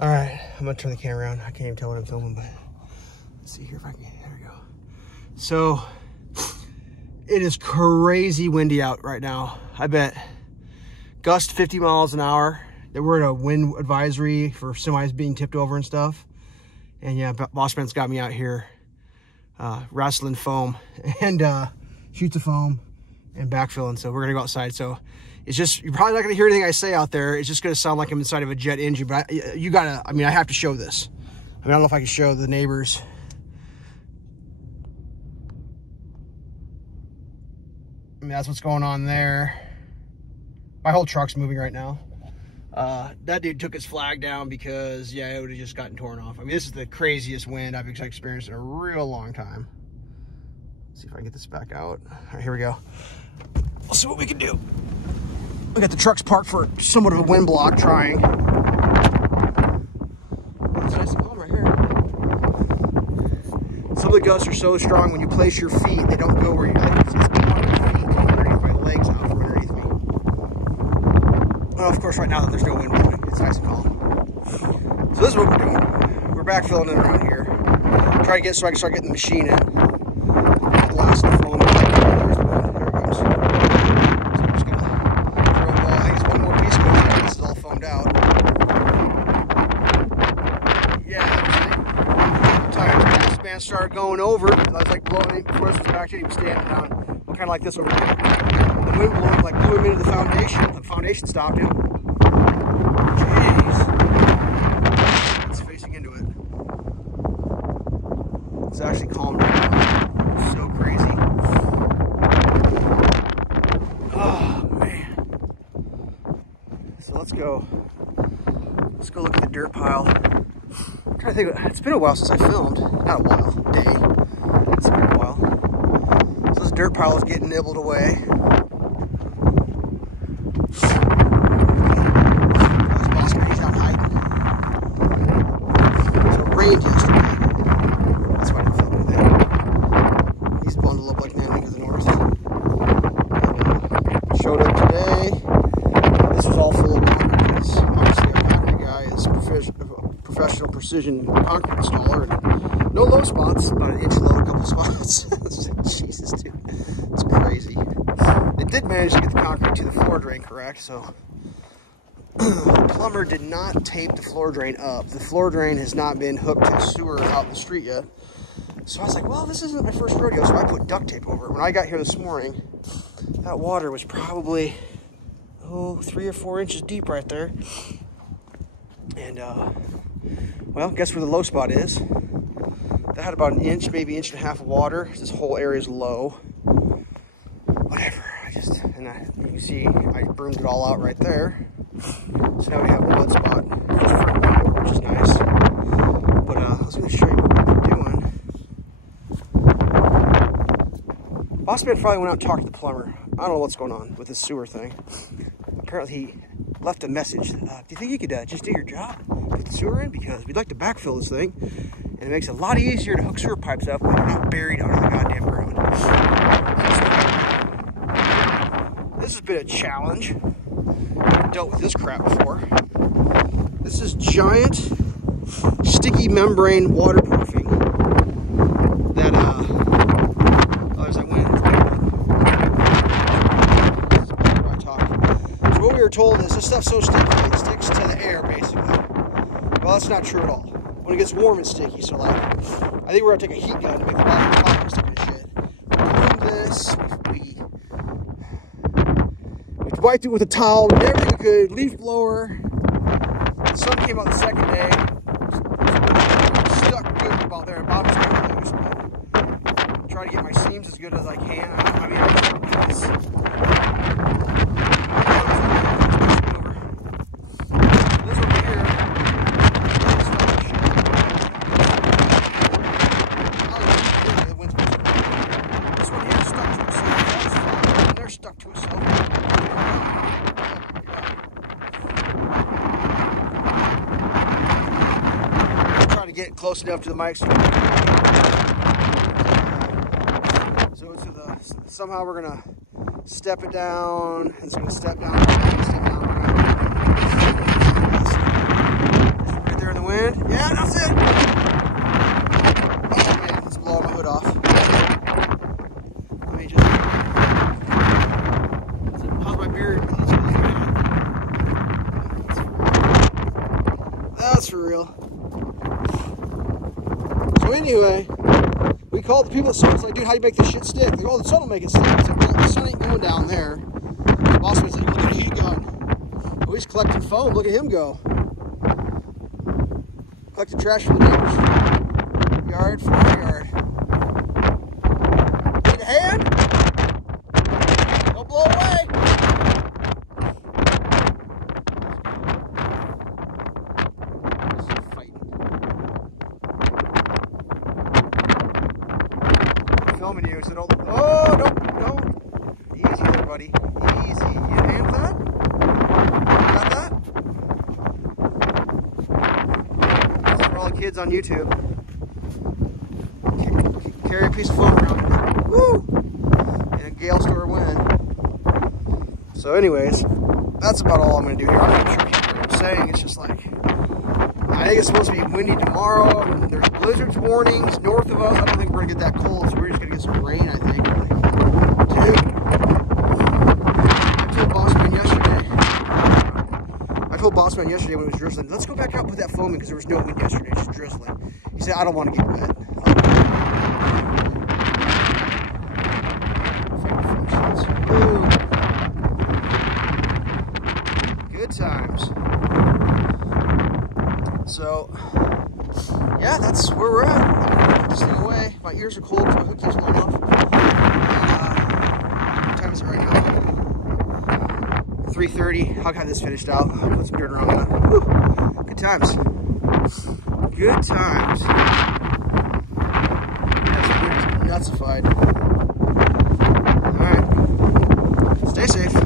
All right, I'm gonna turn the camera around. I can't even tell what I'm filming, but let's see here if I can, there we go. So it is crazy windy out right now. I bet gust 50 miles an hour. We're in a wind advisory for semis being tipped over and stuff. And yeah, Bossman's got me out here wrestling foam and shoots of foam and backfilling. So we're gonna go outside. So it's just, you're probably not gonna hear anything I say out there. It's just gonna sound like I'm inside of a jet engine, but you gotta, I mean, I have to show this. I mean, I don't know if I can show the neighbors. I mean, that's what's going on there. My whole truck's moving right now. That dude took his flag down because, yeah, it would have just gotten torn off. I mean, this is the craziest wind I've experienced in a real long time. Let's see if I can get this back out. All right, here we go. We'll see what we can do. We got the trucks parked for somewhat of a wind block trying. It's nice and calm right here. Some of the gusts are so strong when you place your feet, they don't go where you're like, it's 200 feet coming underneath my legs out from underneath me. Well, of course, right now that there's no wind blowing, it's nice and calm. So this is what we're doing. We're backfilling it around here. Try to get so I can start getting the machine in. The last of the foam. Started going over. I was like blowing before this was back to him standing down. Well, kind of like this over here. The wind blew him into the foundation. The foundation stopped him. Jeez. It's facing into it. It's actually calm right now. It's so crazy. Oh man. So let's go look at the dirt pile. I'm trying to think, it's been a while since I filmed. Not a while, day. It's been a while. So this dirt pile is getting nibbled away. This boss guy's out hiding. So it rained yesterday. That's why I didn't film anything. He's bundled up like an enemy to the north. Showed up today. This was all full of concrete. Obviously, a concrete guy is professional precision concrete installer. And no low spots, about an inch low, a couple spots. Jesus, dude, it's crazy. They did manage to get the concrete to the floor drain correct, so the plumber did not tape the floor drain up. The floor drain has not been hooked to the sewer out in the street yet. So I was like, well, this isn't my first rodeo, so I put duct tape over it. When I got here this morning, that water was probably, 3 or 4 inches deep right there. And, well, guess where the low spot is? That had about an inch, maybe inch and a half of water. This whole area is low. Whatever. You can see I broomed it all out right there. So now we have a mud spot, which is nice. But I was going to show you what we're doing. Bossman probably went out and talked to the plumber. I don't know what's going on with this sewer thing. Apparently he left a message. Do you think you could just do your job? Put the sewer in? Because we'd like to backfill this thing. And it makes it a lot easier to hook sewer pipes up when they're not buried under the goddamn ground. This has been a challenge. I've dealt with this crap before. This is giant sticky membrane waterproofing that there's that wind. So what we were told is this stuff's so sticky it sticks to the air basically. Well, that's not true at all. When it gets warm, it's sticky. So, like, I think we're gonna take a heat gun to make the bottom stick and shit. Clean this. We wiped it with a towel. We did everything we could. Leaf blower. The sun came out the second day. Stuck good about there. Bob's kind of loose, but try to get my seams as good as I can. I mean, this over here. Stuck to itself. Trying to get close enough to the mic. So somehow we're gonna step it down. It's gonna step down. Step down. Right there in That's for real. So anyway, we called the people at Sun. It's like, dude, how do you make this shit stick? They go, oh, the sun will make it stick. I said, well, the sun ain't going down there. The boss was like, look at the heat gun. Oh, he's collecting foam. Look at him go. Collecting trash from the neighbor's yard, from our yard. Need a hand? Don't blow away. Filming you, so don't. Oh, don't. Easy there, buddy. Easy. You need a hand with that? Got that? This is for all the kids on YouTube. Carry a piece of foam around. Woo! And a Gale Store win. So, anyways, that's about all I'm going to do here. I'm not sure what I'm saying. It's just like, I think it's supposed to be windy tomorrow, and there's blizzard warnings north of us. I don't think we're gonna get that cold, so we're just gonna get some rain, I think. Dude, I told Bossman yesterday when it was drizzling, let's go back out and put that foam in because there was no wind yesterday, just drizzling. He said, I don't want to get wet. Ooh. Good times. So, yeah, that's where we're at. I'm just staying away. My ears are cold because my hood keeps blowing off. What time is it right now? 3:30. I'll have this finished out. I'll put some dirt around that. Whew. Good times. Good times. That's nutsified. Alright. Stay safe.